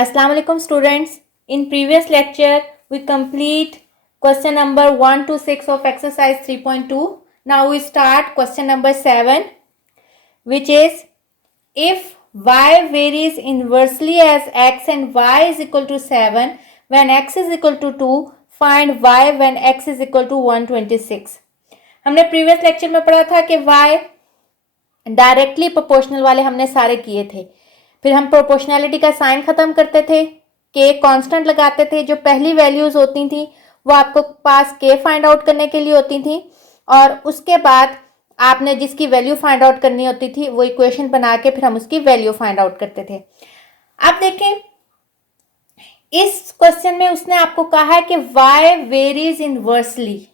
Assalamu alaikum students. In previous lecture we complete question number 1 to 6 of exercise 3.2. Now we start question number 7, which is if y varies inversely as x and y is equal to 7 when x is equal to 2, find y when x is equal to 126. हमने previous lecture में पढ़ा था कि y directly proportional वाले हमने सारे किए थे। फिर हम प्रोपोर्शनैलिटी का साइन ख़त्म करते थे, के कांस्टेंट लगाते थे, जो पहली वैल्यूज़ होती थी वो आपको पास के फाइंड आउट करने के लिए होती थी, और उसके बाद आपने जिसकी वैल्यू फाइंड आउट करनी होती थी वो इक्वेशन बना के फिर हम उसकी वैल्यू फाइंड आउट करते थे। अब देखें, इस क्वेश्चन में उसने आपको कहा है कि y वेरीज इनवर्सली,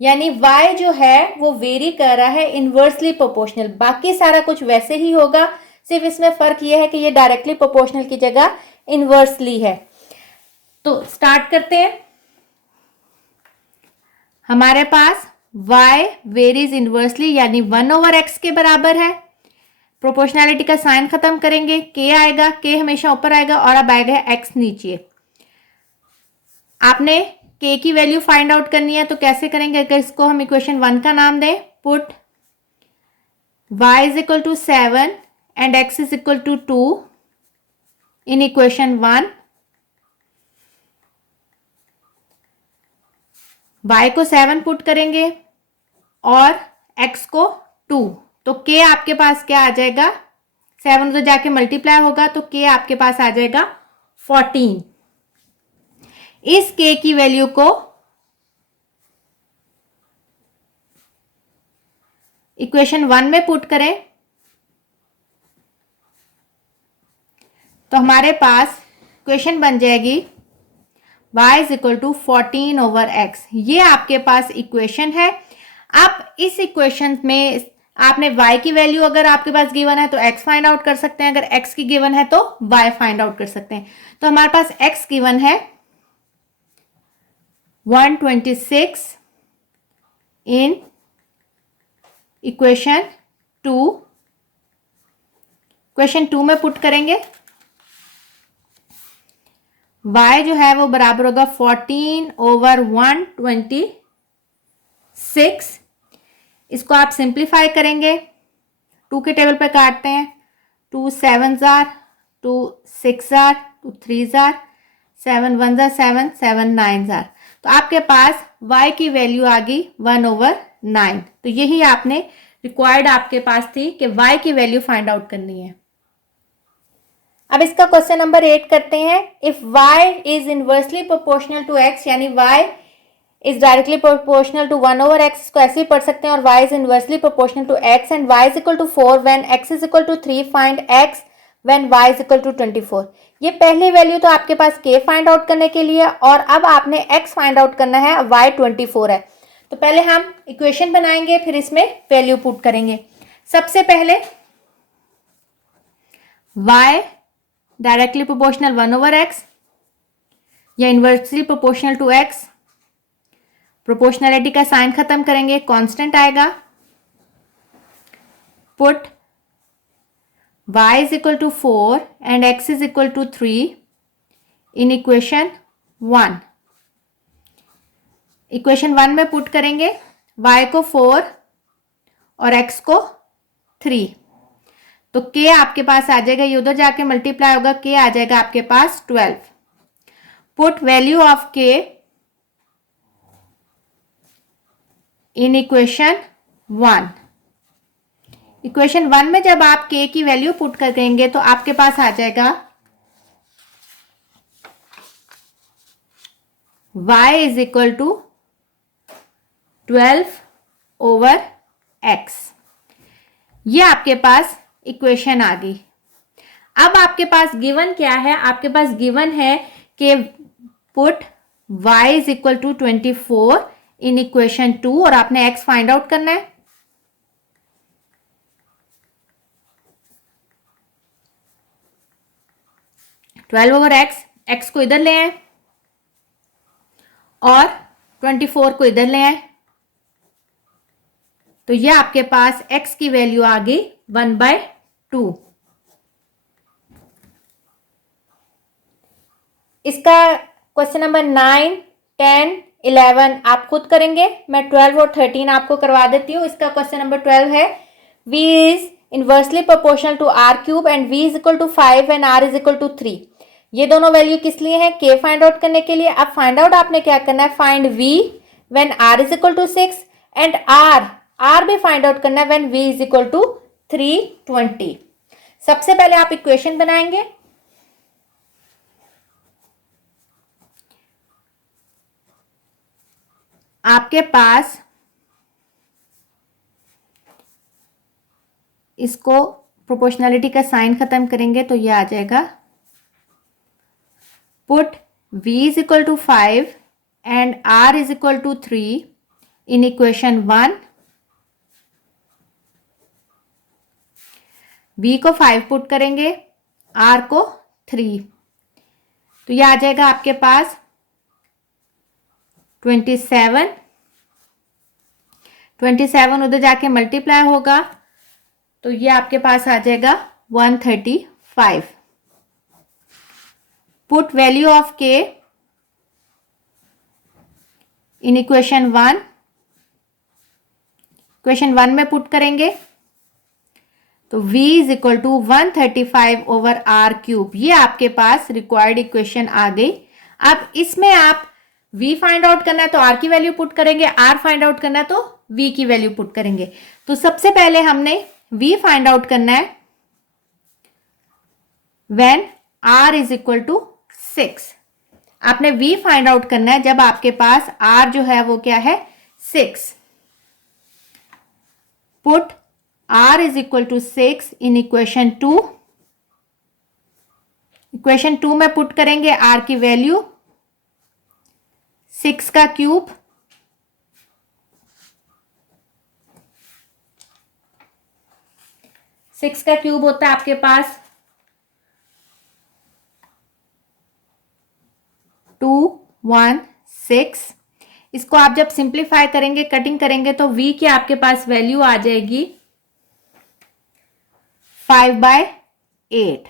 यानी y जो है वो वेरी कर रहा है इनवर्सली प्रोपोर्शनल। बाकी सारा कुछ वैसे ही होगा, सिर्फ इसमें फर्क ये है कि ये डायरेक्टली प्रोपोर्शनल की जगह इनवर्सली है। तो स्टार्ट करते हैं। हमारे पास y वेरीज इनवर्सली यानी 1/x के बराबर है। प्रोपोर्शनैलिटी का साइन खत्म करेंगे, k आएगा, k हमेशा ऊपर आएगा और अब आएगा x नीचे। आपने k की वैल्यू फाइंड आउट करनी है तो कैसे करेंगे? अगर इसको हम इक्वेशन 1 का नाम दें, put y is equal to 7 and x is equal to 2 in equation 1। y को 7 पुट करेंगे और x को 2, तो k आपके पास क्या आ जाएगा? 7 उधर जाके मल्टीप्लाई होगा तो k आपके पास आ जाएगा 14। इस k की वैल्यू को इक्वेशन 1 में पुट करें तो हमारे पास इक्वेशन बन जाएगी y is equal to 14/x। ये आपके पास इक्वेशन है। अब इस इक्वेशन में आपने y की वैल्यू अगर आपके पास गिवन है तो x फाइंड आउट कर सकते हैं, अगर x की गिवन है तो y फाइंड आउट कर सकते हैं। तो हमारे पास x गिवन है 126 इन इक्वेशन 2। इक्वेशन 2 में पुट करेंगे, y जो है वो बराबर होगा 14/126। इसको आप सिंप्लीफाई करेंगे, 2 के टेबल पर काटते हैं, 2 7 jar, 2 6 jar, 2 3 jar, 7 1 jar 7, 7 9 jar. तो आपके पास y की वैल्यू आ गई 1/9। तो यही आपने रिक्वायर्ड आपके पास थी कि y की वैल्यू फाइंड आउट करनी है। अब इसका क्वेश्चन नंबर 8 करते हैं। If y is inversely proportional to x, यानी y is directly proportional to 1/x, इसको ऐसे ही पढ़ सकते हैं, और y is inversely proportional to x and y is equal to 4 when x is equal to 3, find x when y is equal to 24। ये पहली वैल्यू तो आपके पास k फाइंड आउट करने के लिए, और अब आपने x फाइंड आउट करना है, y 24 है। तो पहले हम इक्वेशन बनाएंगे, फिर इसमें वैल्यू पुट करेंगे। सबसे पहले y डायरेक्टली प्रोपोर्शनल 1/x या inversely proportional to x। Proportionality का साइन खत्म करेंगे, कांस्टेंट आएगा, put y is equal to 4 and x is equal to 3 in equation 1। Equation 1 में पुट करेंगे y को 4 और x को 3, तो k आपके पास आ जाएगा, ये उधर जाके मल्टीप्लाई होगा, k आ जाएगा आपके पास 12। Put value of k in equation 1। Equation 1 में जब आप k की वैल्यू पुट करेंगे तो आपके पास आ जाएगा y is equal to 12/x। ये आपके पास इक्वेशन आ गई। अब आपके पास गिवन क्या है? आपके पास गिवन है कि put y is equal to 24 in equation 2 और आपने x फाइंड आउट करना है। x को इधर ले आए और 24 को इधर ले आए, तो ये आपके पास x की वैल्यू आ गई 1/2। इसका क्वेश्चन नंबर 9, 10, 11 आप खुद करेंगे, मैं 12 और 13 आपको करवा देती हूँ। इसका क्वेश्चन नंबर 12 है v is inversely proportional to r cube and v is equal to 5 and r is equal to 3। ये दोनों वैल्यू किस लिए हैं? k फाइंड आउट करने के लिए। अब फाइंड आउट आपने क्या करना है, find v when r is equal to 6 and r भी फाइंड आउट करना है when v is equal to 320। सबसे पहले आप इक्वेशन बनाएंगे। आपके पास इसको प्रोपोर्शनलिटी का साइन खत्म करेंगे तो ये आ जाएगा, put v is equal to 5 and r is equal to 3 in equation 1। v को 5 पुट करेंगे, r को 3, तो ये आ जाएगा आपके पास 27। 27 उधर जाके मल्टीप्लाई होगा तो ये आपके पास आ जाएगा 135। Put value of k in equation 1। Equation 1 में पुट करेंगे तो v is equal to 135 over r cube. ये आपके पास रिक्वायर्ड इक्वेशन आ गई। अब इसमें आप v फाइंड आउट करना है तो r की वैल्यू पुट करेंगे, r फाइंड आउट करना है तो v की वैल्यू पुट करेंगे। तो सबसे पहले हमने v फाइंड आउट करना है when r is equal to 6। आपने v फाइंड आउट करना है जब आपके पास r जो है वो क्या है, 6। Put r is equal to 6 in equation 2। Equation 2 में पुट करेंगे r की वैल्यू 6 का क्यूब, सिक्स का क्यूब होता है आपके पास 216। इसको आप जब सिंप्लीफाई करेंगे, कटिंग करेंगे तो v की आपके पास वैल्यू आ जाएगी 5/8।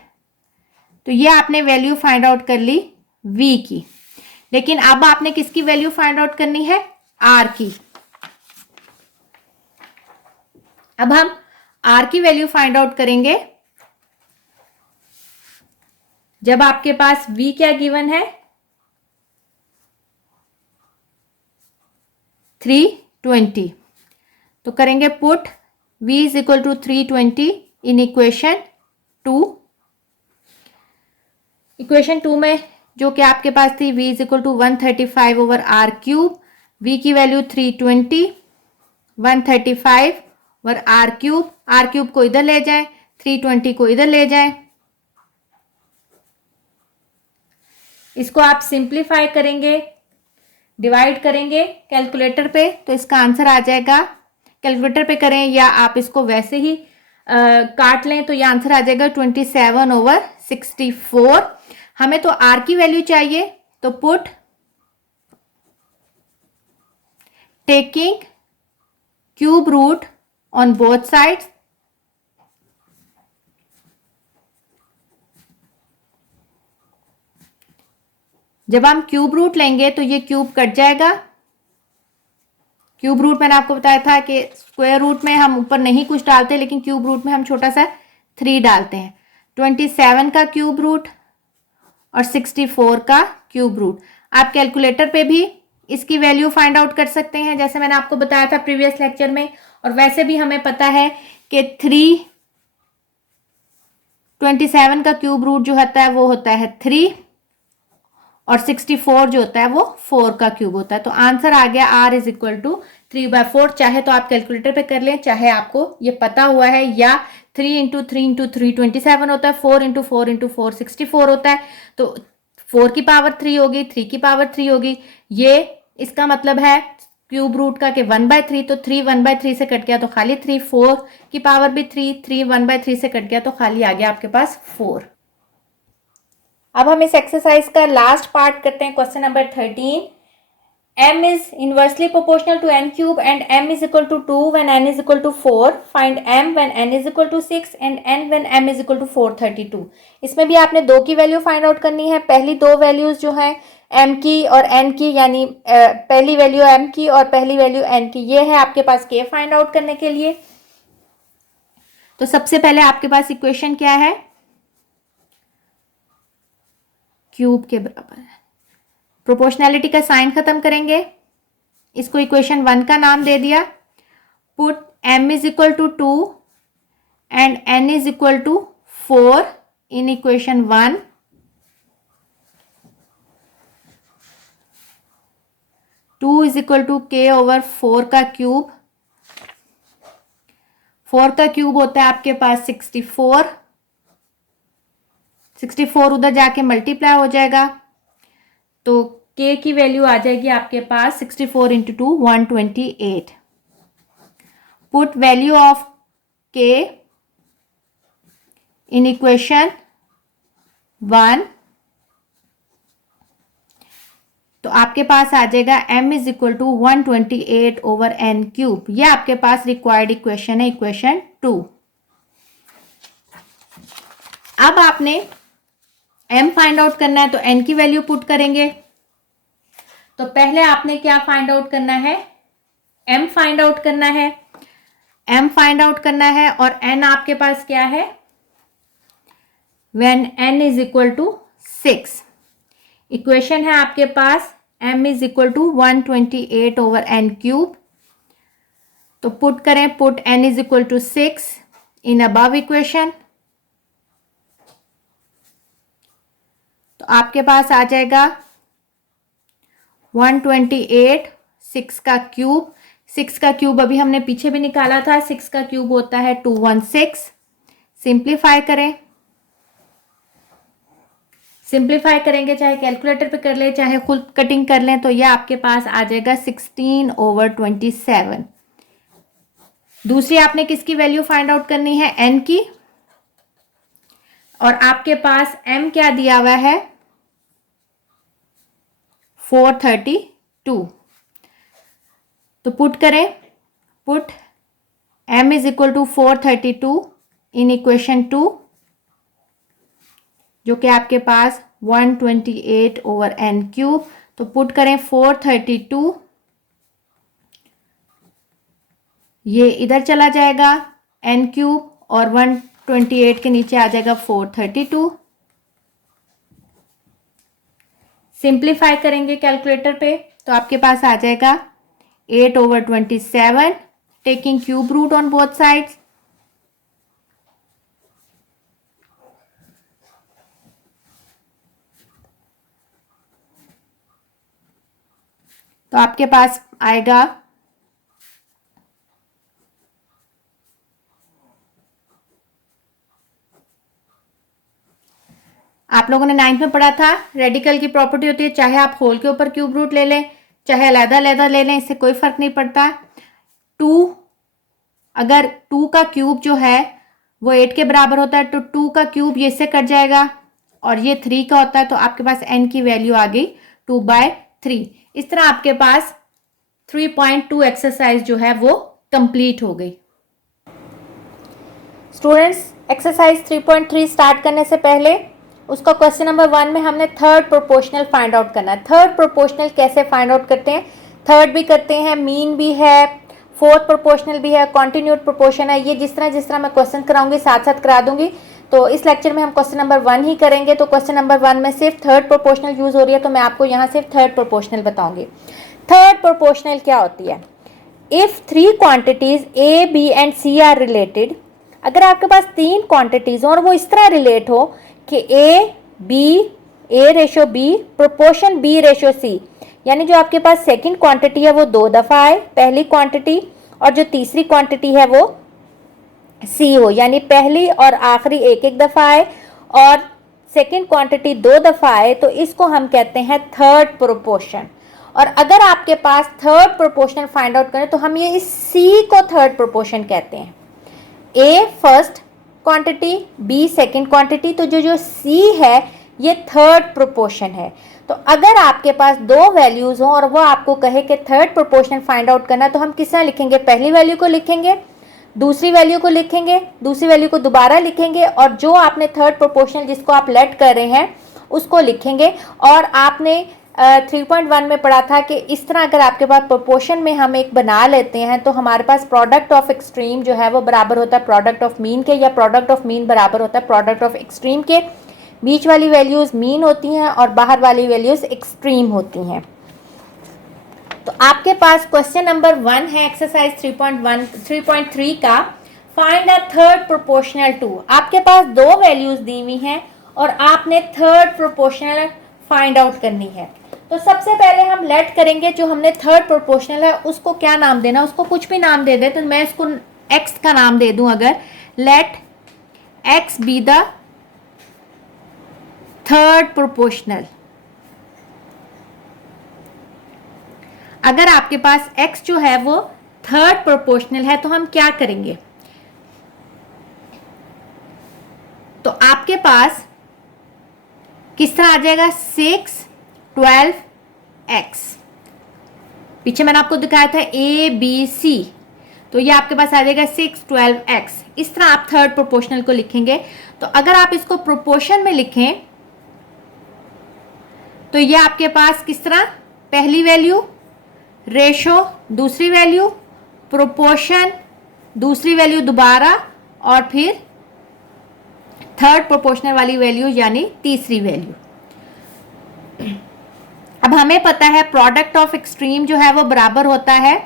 तो ये आपने वैल्यू फाइंड आउट कर ली v की। लेकिन अब आपने किसकी वैल्यू फाइंड आउट करनी है, r की। अब हम r की वैल्यू फाइंड आउट करेंगे जब आपके पास v क्या गिवन है, 320। तो करेंगे put v is equal to 320 in equation 2। Equation 2 में जो कि आपके पास थी v is equal to 135 over r cube, v की वैल्यू 320, 135 ओवर r क्यूब को इधर ले जाएं, 320 को इधर ले जाएं। इसको आप सिंप्लीफाई करेंगे, डिवाइड करेंगे कैलकुलेटर पे तो इसका आंसर आ जाएगा। कैलकुलेटर पे करें या आप इसको वैसे ही काट लें तो ये आंसर आ जाएगा 27/64। हमें तो r की वैल्यू चाहिए तो put taking cube root on both sides, जब हम क्यूब रूट लेंगे तो ये क्यूब कट जाएगा। क्यूब रूट मैंने आपको बताया था कि स्क्वायर रूट में हम ऊपर नहीं कुछ डालते, लेकिन क्यूब रूट में हम छोटा सा 3 डालते हैं। 27 का क्यूब रूट और 64 का क्यूब रूट। आप कैलकुलेटर पे भी इसकी वैल्यू फाइंड आउट कर सकते हैं जैसे मैंने आपको बताया था प्रीवियस लेक्चर में। और वैसे भी हमें पता है कि 327 का क्यूब रूट जो होता है वो होता है 3 और 64 जो होता है वो 4 का क्यूब होता है। तो आंसर आ गया r इज इक्वल टू 3/4। चाहे तो आप कैलकुलेटर पे कर लें, चाहे आपको ये पता हुआ है, या 3 × 3 × 3 27 होता है, 4 × 4 × 4 64 होता है। तो 4 की पावर 3 होगी, 3 की पावर 3 होगी। ये इसका मतलब है क्यूब रूट का कि 1/3, तो 3 1/3 से कट गया तो खाली 3, 4 की पावर भी 3, 3 1/3 से कट गया तो खाली आ गया आपके पास 4। अब हम इस एक्सरसाइज का लास्ट पार्ट करते हैं, question number 13। m is inversely proportional to n cube and m is equal to 2 when n is equal to 4. Find m when n is equal to 6 and n when m is equal to 432. इसमें भी आपने दो की value find out करनी है. पहली दो values जो हैं m की और n की, यानी पहली वैल्यू m की और पहली वैल्यू n की, ये है आपके पास k फाइंड आउट करने के लिए. तो सबसे पहले आपके पास इक्वेशन क्या है, क्यूब के बराबर है. प्रोपोर्शनैलिटी का साइन खत्म करेंगे, इसको इक्वेशन 1 का नाम दे दिया. Put m is equal to 2 and n is equal to 4 in equation 1. Two is equal to k over 4 का क्यूब. 4 का क्यूब होता है आपके पास 64. 64 उधर जाके मल्टीप्लाई हो जाएगा तो k की वैल्यू आ जाएगी आपके पास 64 into 2 128. Put value of k in equation 1. तो आपके पास आ जाएगा m is equal to 128 over n cube. ये आपके पास रिक्वायर्ड इक्वेशन है, इक्वेशन 2. अब आपने m फाइंड आउट करना है तो n की वैल्यू पुट करेंगे. तो पहले आपने क्या फाइंड आउट करना है, m फाइंड आउट करना है. m फाइंड आउट करना है और n आपके पास क्या है, when n is equal to 6. Equation है आपके पास m is equal to 128 over n cube. तो पुट करें, put n is equal to 6 in above equation. तो आपके पास आ जाएगा 128 6 का क्यूब. 6 का क्यूब अभी हमने पीछे भी निकाला था, 6 का क्यूब होता है 216. सिंप्लीफाई करें, सिंप्लीफाई करेंगे चाहे कैलकुलेटर पे कर ले चाहे खुद कटिंग कर लें तो यह आपके पास आ जाएगा 16 ओवर 27. दूसरी आपने किसकी वैल्यू फाइंड आउट करनी है, n की. और आपके पास m क्या दिया हुआ है, 432. तो पुट करें, put m is equal to 432 in equation 2, जो कि आपके पास 128 ओवर n क्यूब. तो पुट करें 432, ये इधर चला जाएगा n क्यूब और 128 के नीचे आ जाएगा 432. सिंप्लीफाई करेंगे कैलकुलेटर पे तो आपके पास आ जाएगा 8 over 27, taking cube root on both sides. तो आपके पास आएगा आप लोगों ने 9th में पढ़ा था, रेडिकल की प्रॉपर्टी होती है चाहे आप होल के ऊपर क्यूब रूट ले लें चाहे अलग-अलग ले लें, इससे कोई फर्क नहीं पड़ता. 2 अगर 2 का क्यूब जो है वो 8 के बराबर होता है तो 2 का क्यूब ये से कट जाएगा और ये 3 का होता है तो आपके पास n की वैल्यू आ गई 2/3. इस तरह आपके पास 3.2 एक्सरसाइज जो है वो कंप्लीट हो गई. स्टूडेंट्स, एक्सरसाइज 3.3 स्टार्ट करने से पहले उसका क्वेश्चन नंबर 1 में हमने थर्ड प्रोपोर्शनल फाइंड आउट करना है. थर्ड प्रोपोर्शनल कैसे फाइंड आउट करते हैं, थर्ड भी करते हैं, मीन भी है, फोर्थ प्रोपोर्शनल भी है, कॉन्टिन्यूड प्रोपोर्शन है. ये जिस तरह मैं क्वेश्चन कराऊंगी साथ साथ करा दूंगी. तो इस लेक्चर में हम क्वेश्चन नंबर 1 ही करेंगे. तो क्वेश्चन नंबर 1 में सिर्फ थर्ड प्रोपोर्शनल यूज हो रही है तो मैं आपको यहाँ सिर्फ थर्ड प्रोपोर्शनल बताऊंगी. थर्ड प्रोपोर्शनल क्या होती है, if 3 quantities a b and c are related. अगर आपके पास 3 क्वांटिटीज और वो इस तरह रिलेट हो कि A ratio B proportion B ratio C, यानी जो आपके पास सेकंड क्वांटिटी है वो 2 दफ़ा आए पहली क्वांटिटी और जो तीसरी क्वांटिटी है वो सी हो, यानी पहली और आखिरी एक दफ़ा आए और सेकंड क्वांटिटी 2 दफ़ा आए, तो इसको हम कहते हैं थर्ड प्रोपोर्शन. और अगर आपके पास थर्ड प्रोपोर्शन फाइंड आउट करें तो हम ये इस सी को थर्ड प्रोपोर्शन कहते हैं. A first quantity, B second quantity, तो जो सी है ये थर्ड प्रोपोर्शन है। तो अगर आपके पास दो वैल्यूज हों और वो आपको कहे कि थर्ड प्रोपोर्शन फाइंड आउट करना, तो हम किस तरह लिखेंगे? पहली वैल्यू को लिखेंगे, दूसरी वैल्यू को लिखेंगे, दूसरी वैल्यू को दोबारा लिखेंगे, और जो आपने थर्ड प्रोपोर्शनल जिसको आप लेट कर रहे हैं उसको लिखेंगे। और आपने 3.1 में पढ़ा था कि इस तरह अगर आपके पास प्रोपोर्शन में हम एक बना लेते हैं तो हमारे पास प्रोडक्ट ऑफ एक्सट्रीम जो है वो बराबर होता है प्रोडक्ट ऑफ मीन के, या प्रोडक्ट ऑफ मीन बराबर होता है प्रोडक्ट ऑफ एक्सट्रीम के। बीच वाली वैल्यूज मीन होती हैं और बाहर वाली वैल्यूज एक्सट्रीम होती हैं। तो आपके पास क्वेश्चन नंबर 1 है एक्सरसाइज 3.3 का, find a third proportional to. आपके पास दो वैल्यूज दी हुई हैं और आपने थर्ड प्रोपोर्शनल फाइंड आउट करनी है। तो सबसे पहले हम लेट करेंगे जो हमने थर्ड प्रोपोर्शनल है उसको क्या नाम देना, उसको कुछ भी नाम दे दे। तो मैं इसको x का नाम दे दूं, अगर let x be the third proportional. अगर आपके पास x जो है वो थर्ड प्रोपोर्शनल है तो हम क्या करेंगे? तो आपके पास किस तरह आ जाएगा? 6 12 x। पीछे मैंने आपको दिखाया था a b c, तो ये आपके पास आ जाएगा 6 12 x। इस तरह आप थर्ड प्रोपोर्शनल को लिखेंगे। तो अगर आप इसको प्रोपोर्शन में लिखें तो ये आपके पास किस तरह? पहली वैल्यू रेशो, दूसरी वैल्यू प्रोपोर्शन, दूसरी वैल्यू दोबारा, और फिर थर्ड प्रोपोर्शनल वाली वैल्यू यानी तीसरी वैल्यू। अब हमें पता है प्रोडक्ट ऑफ एक्सट्रीम जो है वो बराबर होता है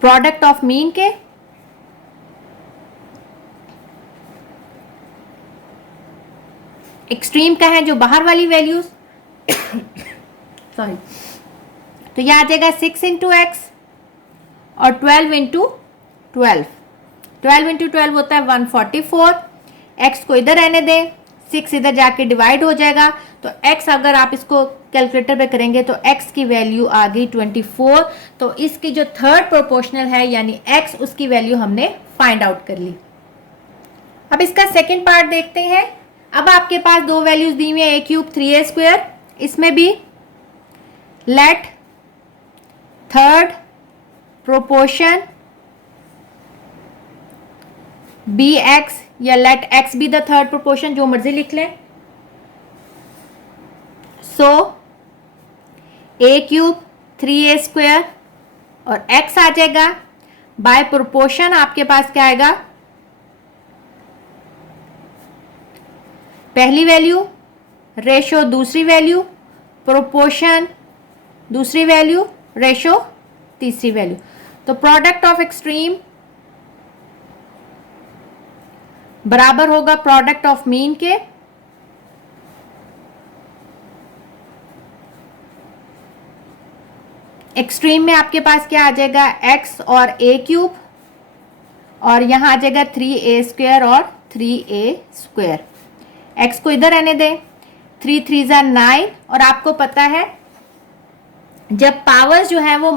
प्रोडक्ट ऑफ मीन के। एक्सट्रीम का है जो बाहर वाली वैल्यूज सॉरी, तो यह आ जाएगा 6 इंटू एक्स और 12 इंटू 12। 12 इंटू 12 होता है 144। एक्स को इधर रहने दें, 6 इधर जाके डिवाइड हो जाएगा। तो x अगर आप इसको कैलकुलेटर पे करेंगे तो x की वैल्यू आ गई 24। तो इसकी जो थर्ड प्रोपोर्शनल है यानी x, उसकी वैल्यू हमने फाइंड आउट कर ली। अब इसका सेकंड पार्ट देखते हैं। अब आपके पास दो वैल्यूज दी हुई है a³ 3a²। इसमें भी let third proportion B X, या let X B the third proportion, जो मर्जी लिख लें। सो a³ 3a² और x आ जाएगा। बाय प्रोपोर्शन आपके पास क्या आएगा? पहली वैल्यू रेशो, दूसरी वैल्यू प्रोपोर्शन, दूसरी वैल्यू रेशो, तीसरी वैल्यू। तो प्रोडक्ट ऑफ एक्सट्रीम बराबर होगा प्रोडक्ट ऑफ मीन के। एक्सट्रीम में आपके पास क्या आ जाएगा? x और a³, और यहां आ जाएगा 3a² और 3a²। x को इधर रहने दें, 3 3 9। और आपको पता है जब पावर्स जो है वो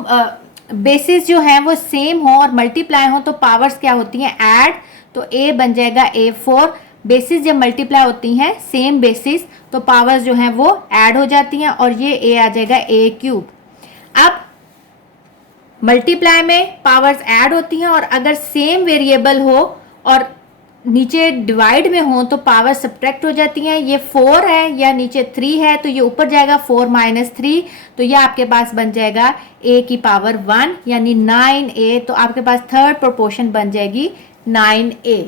बेसिस जो है वो सेम हो और मल्टीप्लाई हो तो पावर्स क्या होती हैं? ऐड। तो a बन जाएगा a4। बेसिस जब मल्टीप्लाई होती हैं सेम बेसिस तो पावर्स जो हैं वो ऐड हो जाती हैं और ये a आ जाएगा a³। अब मल्टीप्लाई में पावर्स ऐड होती हैं और अगर सेम वेरिएबल हो और नीचे डिवाइड में हो तो पावर सब्ट्रैक्ट हो जाती हैं। ये 4 है या नीचे 3 है तो ये ऊपर जाएगा 4 - 3। तो ये आपके पास बन जाएगा a की पावर 1 यानी 9a। तो आपके पास थर्ड प्रोपोर्शन बन जाएगी 9a।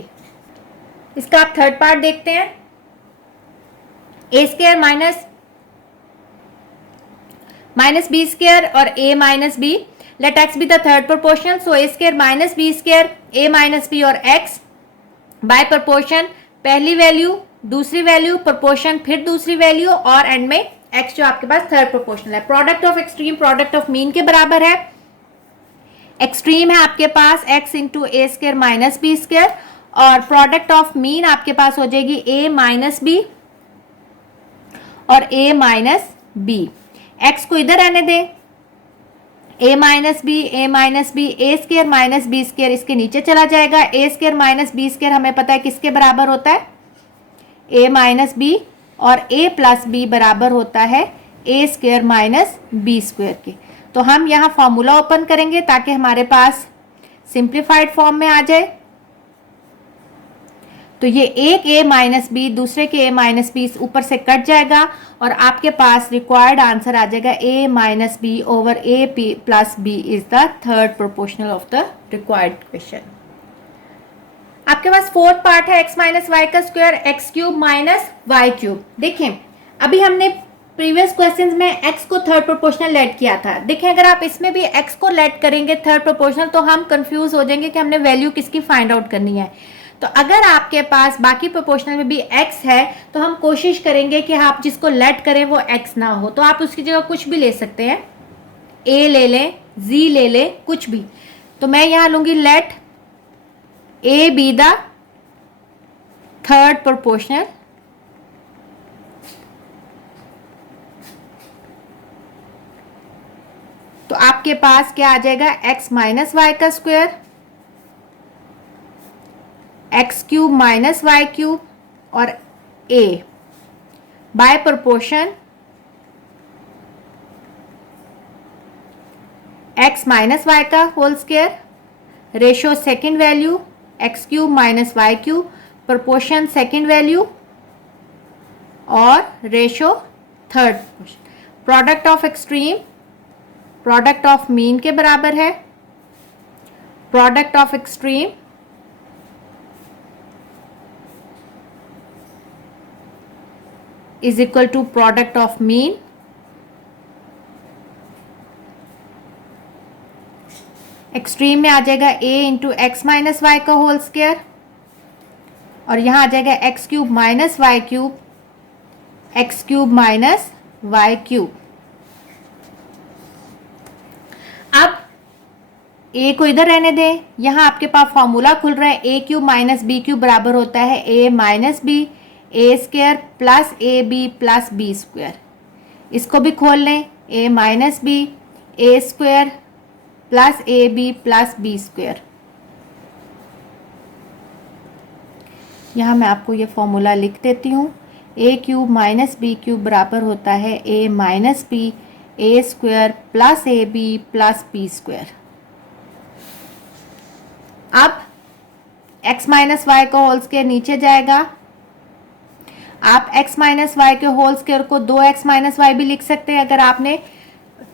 इसका आप थर्ड पार्ट देखते हैं। a² माइनस b² और a minus b। Let x be the third proportion. So a² minus b², a minus b और x बाय प्रोपोर्शन पहली वैल्यू, दूसरी वैल्यू, प्रोपोर्शन, फिर दूसरी वैल्यू और एंड में x जो आपके पास थर्ड प्रोपोर्शनल है। Product of extreme product of mean के बराबर है। एक्सट्रीम है आपके पास x into a² minus b² और प्रोडक्ट ऑफ मीन आपके पास हो जाएगी a माइनस b और a माइनस b। x को इधर रहने दें, ए minus b, A minus b, a square minus B square इसके नीचे चला जाएगा। ए स्क्वायर माइनस बी स्क्वायर हमें पता है किसके बराबर होता है, ए माइनस बी, और ए प्लस बी बराबर होता है ए स्क्वायर माइनस बी स्क्वायर के। तो हम यहाँ फॉर्मूला ओपन करेंगे ताकि हमारे पास सिंप्लीफाइड फॉर्म में आ जाए। तो ये एक ए माइनस बी दूसरे के ए माइनस बी ऊपर से कट जाएगा और आपके पास रिक्वायर्ड आंसर आ जाएगा A minus B over A P plus B is the third proportional of the required question. आपके पास फोर्थ पार्ट है एक्स माइनस वाई का square X cube minus Y cube. देखें अभी हमने प्रीवियस क्वेश्चंस में x को थर्ड प्रोपोर्शनल लेट किया था। देखें अगर आप इसमें भी x को लेट करेंगे थर्ड प्रोपोर्शनल तो हम कंफ्यूज हो जाएंगे कि हमने वैल्यू किसकी फाइंड आउट करनी है। तो अगर आपके पास बाकी प्रोपोर्शनल में भी x है तो हम कोशिश करेंगे कि आप जिसको लेट करें वो x ना हो। तो आप उसकी जगह कुछ भी ले सकते हैं, a ले लें, z ले लें, कुछ भी। तो मैं यहां लूंगी let a B the third proportional तो आपके पास क्या आ जाएगा x माइनस वाई का square X cube minus Y cube और a by proportion x minus Y का whole square ratio second value X cube minus Y cube proportion second value और ratio third product of extreme product of mean के बराबर है। Product of extreme is equal to product of mean extreme में आ जाएगा a into x minus Y का whole square और यहां आ जाएगा x cube minus Y cube x cube minus Y cube. अब a को इधर रहने दें, यहां आपके पास फॉर्मूला खुल रहा है a cube minus b cube बराबर होता है a minus b a square plus a b plus b square. इसको भी खोल लें a minus b a square plus a b plus b square. यहाँ मैं आपको ये फॉर्मूला लिख देती हूँ a cube minus b cube बराबर होता है a minus b a square plus a b plus b square. अब x माइनस वाई का होल स्क्वायर नीचे जाएगा। आप x माइनस वाई के होल स्क्वायर को 2x माइनस वाई भी लिख सकते हैं। अगर आपने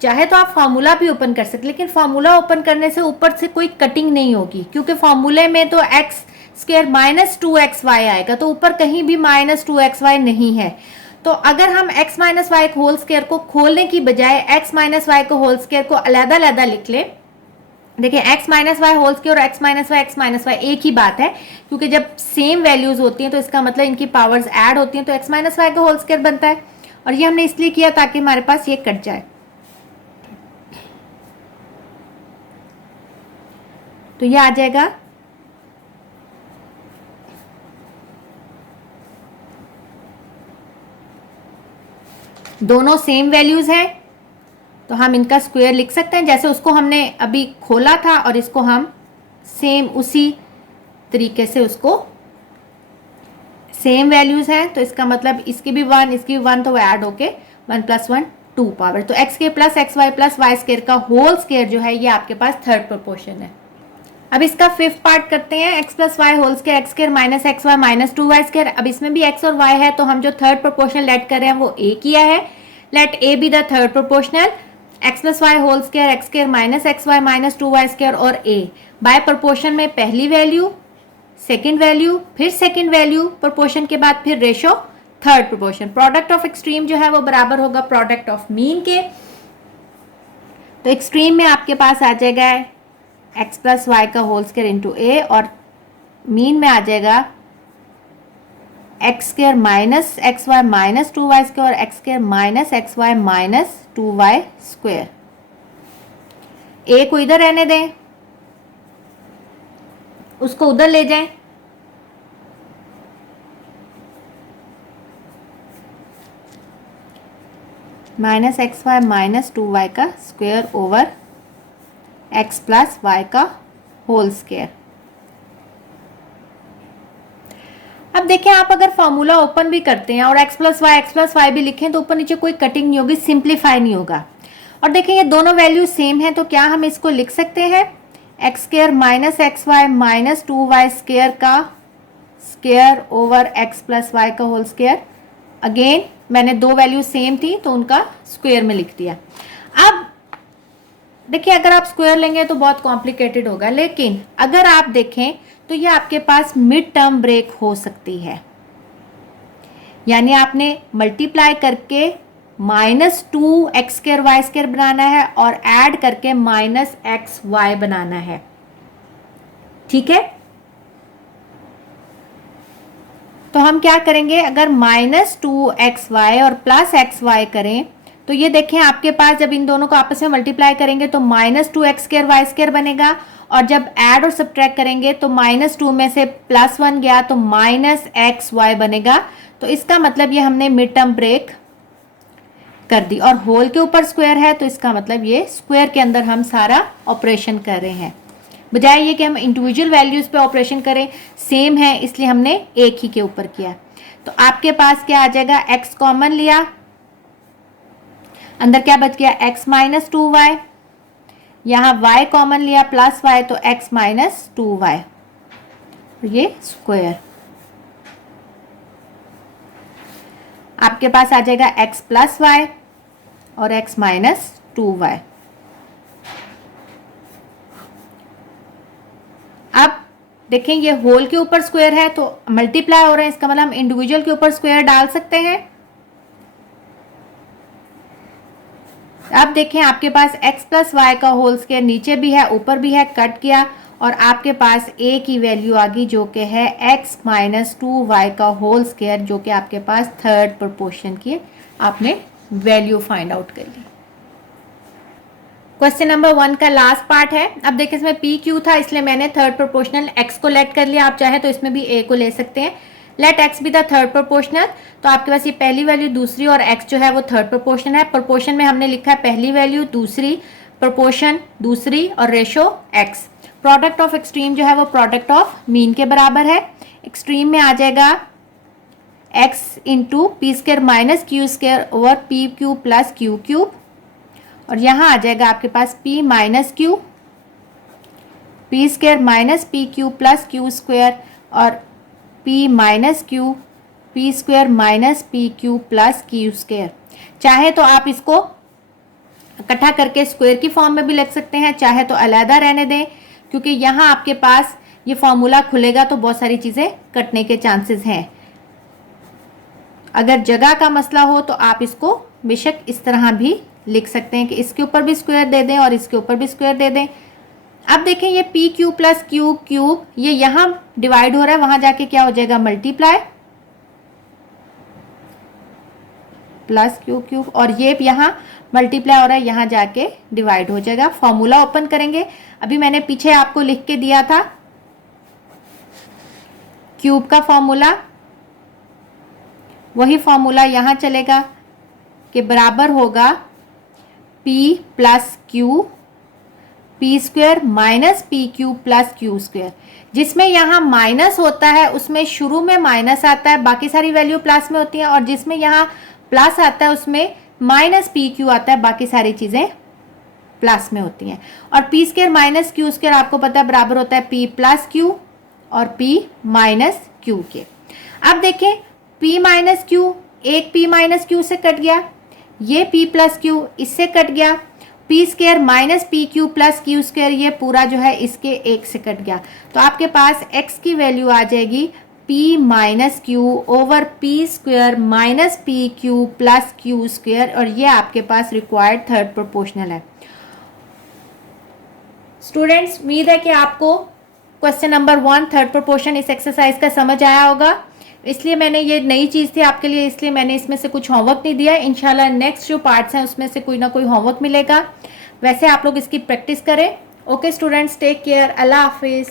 चाहे तो आप फॉर्मूला भी ओपन कर सकते हैं, लेकिन फॉर्मूला ओपन करने से ऊपर से कोई कटिंग नहीं होगी क्योंकि फॉर्मूले में तो x स्क्वायर माइनस 2xy आएगा तो ऊपर कहीं भी माइनस 2xy नहीं है। तो अगर हम x minus y whole square को खोलने की बजाय x माइनस वाई को होल स्क्वायर को अलग-अलग लिख लें। देखिए x minus y whole square और x माइनस वाई एक ही बात है क्योंकि जब सेम वैल्यूज होती हैं तो इसका मतलब इनकी पावर्स ऐड होती हैं तो x माइनस वाई का होल स्क्वायर बनता है। और ये हमने इसलिए किया ताकि हमारे पास ये कट जाए। तो ये आ जाएगा दोनों सेम वैल्यूज हैं तो हम इनका स्क्वायर लिख सकते हैं जैसे उसको हमने अभी खोला था और इसको हम सेम उसी तरीके से उसको सेम वैल्यूज हैं तो इसका मतलब इसकी भी 1 इसकी भी 1 तो वो ऐड होके 1 + 1 2 पावर। तो एक्स के plus x y plus y square का होल स्क्वायर जो है ये आपके पास थर्ड प्रोपोर्शन है। अब इसका फिफ्थ पार्ट करते हैं x plus y whole square x square minus x Y minus 2y square. अब इसमें भी x और y है तो हम जो थर्ड प्रोपोर्शनल लेट कर रहे हैं वो a किया है। Let a B the third proportional x plus y whole square x square minus x Y minus 2y square और a बाय प्रोपोर्शन में पहली वैल्यू सेकेंड वैल्यू फिर सेकेंड वैल्यू प्रोपोर्शन के बाद फिर ratio third proportion. Product of extreme जो है वो बराबर होगा प्रोडक्ट ऑफ मीन के। तो एक्सट्रीम में आपके पास आ जाएगा एक्स प्लस वाई का होल स्क्वायर इंटू ए और मीन में आ जाएगा X square minus x Y minus 2y square और X square minus x Y minus 2y square. A को इधर रहने दें, उसको उधर ले जाएं। Minus x Y minus 2y का square over x plus Y का होल स्क्वायर। अब देखिए, आप अगर फॉर्मूला ओपन भी करते हैं और एक्स प्लस वाई भी लिखें तो ऊपर नीचे कोई कटिंग नहीं होगी, सिंप्लीफाई नहीं होगा। और देखिए ये दोनों वैल्यू सेम है, तो क्या हम इसको लिख सकते हैं X square minus x Y minus 2y square का square over x plus Y का होल स्क्वायर। अगेन मैंने दो वैल्यू सेम थी तो उनका स्क्वायर में लिख दिया। अब देखिए, अगर आप स्क्वायर लेंगे तो बहुत कॉम्प्लिकेटेड होगा, लेकिन अगर आप देखें तो ये आपके पास मिड टर्म ब्रेक हो सकती है। यानी आपने मल्टीप्लाई करके -2x² बनाना है और ऐड करके -xy बनाना है, ठीक है। तो हम क्या करेंगे, अगर -2xy और +xy करें तो ये देखें आपके पास जब इन दोनों को आपस में मल्टीप्लाई करेंगे तो -2x² बनेगा, और जब ऐड और सब्ट्रैक्ट करेंगे तो -2 में से +1 गया तो -xy बनेगा। तो इसका मतलब ये हमने मिड टर्म ब्रेक कर दी, और होल के ऊपर स्क्वायर है तो इसका मतलब ये स्क्वायर के अंदर हम सारा ऑपरेशन कर रहे हैं, बजाय ये कि हम इंडिविजुअल वैल्यूज पे ऑपरेशन करें। सेम है इसलिए हमने एक ही के ऊपर किया। तो आपके पास क्या आ जाएगा, x कॉमन लिया, अंदर क्या बच गया x माइनस 2y, यहां y कॉमन लिया प्लस y तो x माइनस 2y, ये स्क्वायर। आपके पास आ जाएगा x प्लस वाई और x माइनस 2y। अब देखें ये होल के ऊपर स्क्वायर है तो मल्टीप्लाई हो रहे हैं, इसका मतलब हम इंडिविजुअल के ऊपर स्क्वायर डाल सकते हैं। अब देखें आपके पास x प्लस वाई का होल स्क्वायर नीचे भी है ऊपर भी है, कट किया और आपके पास a की वैल्यू आ गई जो कि है x माइनस 2y का होल स्क्वायर, जो कि आपके पास थर्ड प्रोपोर्शन की आपने वैल्यू फाइंड आउट कर ली। क्वेश्चन नंबर 1 का लास्ट पार्ट है। अब देखिए इसमें पी क्यू था इसलिए मैंने थर्ड प्रोपोर्शनल x को लेट कर लिया, आप चाहे तो इसमें भी a को ले सकते हैं। लेट x भी द थर्ड प्रोपोर्शनल, तो आपके पास ये पहली वैल्यू दूसरी और x जो है वो थर्ड प्रोपोर्शन है। प्रोपोर्शन में हमने लिखा है पहली वैल्यू दूसरी, प्रोपोर्शन दूसरी और ratio x। Product of extreme जो है वो प्रोडक्ट ऑफ मीन के बराबर है। एक्सट्रीम में आ जाएगा x into P square minus Q square over P Q plus Q cube, और यहाँ आ जाएगा आपके पास p minus Q, P square minus P Q plus Q square और p minus Q P square minus P Q plus Q square. चाहे तो आप इसको इकट्ठा करके स्क्वायर की फॉर्म में भी लिख सकते हैं, चाहे तो अलहदा रहने दें, क्योंकि यहाँ आपके पास ये फॉर्मूला खुलेगा तो बहुत सारी चीज़ें कटने के चांसेस हैं। अगर जगह का मसला हो तो आप इसको बेशक इस तरह भी लिख सकते हैं कि इसके ऊपर भी स्क्वायर दे दें और इसके ऊपर भी स्क्वायर दे दें। अब देखें ये P Q plus Q cube ये यहाँ डिवाइड हो रहा है, वहां जाके क्या हो जाएगा मल्टीप्लाई प्लस क्यू क्यूब, और ये यहाँ मल्टीप्लाई हो रहा है यहाँ जाके डिवाइड हो जाएगा। फॉर्मूला ओपन करेंगे, अभी मैंने पीछे आपको लिख के दिया था क्यूब का फॉर्मूला, वही फॉर्मूला यहाँ चलेगा कि बराबर होगा p plus Q P square minus P Q plus Q square. जिसमें यहाँ माइनस होता है उसमें शुरू में माइनस आता है, बाकी सारी वैल्यू प्लस में होती हैं, और जिसमें यहाँ प्लस आता है उसमें माइनस पी क्यू आता है, बाकी सारी चीज़ें प्लस में होती हैं। और P square minus Q square आपको पता है बराबर होता है p प्लस क्यू और p माइनस क्यू के। अब देखें p माइनस क्यू, एक p माइनस क्यू से कट गया, ये p प्लस क्यू इससे कट गया, P square minus P Q plus Q square ये पूरा जो है इसके एक से कट गया। तो आपके पास x की वैल्यू आ जाएगी p minus Q over P square minus P Q plus Q square, और ये आपके पास रिक्वायर्ड थर्ड प्रोपोर्शनल है। स्टूडेंट्स, उम्मीद है कि आपको क्वेश्चन नंबर 1 थर्ड प्रोपोर्शन इस एक्सरसाइज का समझ आया होगा। इसलिए मैंने ये नई चीज़ थी आपके लिए, इसलिए मैंने इसमें से कुछ होमवर्क नहीं दिया। इंशाल्लाह नेक्स्ट जो पार्ट्स हैं उसमें से कोई ना कोई होमवर्क मिलेगा। वैसे आप लोग इसकी प्रैक्टिस करें। ओके स्टूडेंट्स, टेक केयर, अल्लाह हाफिज़।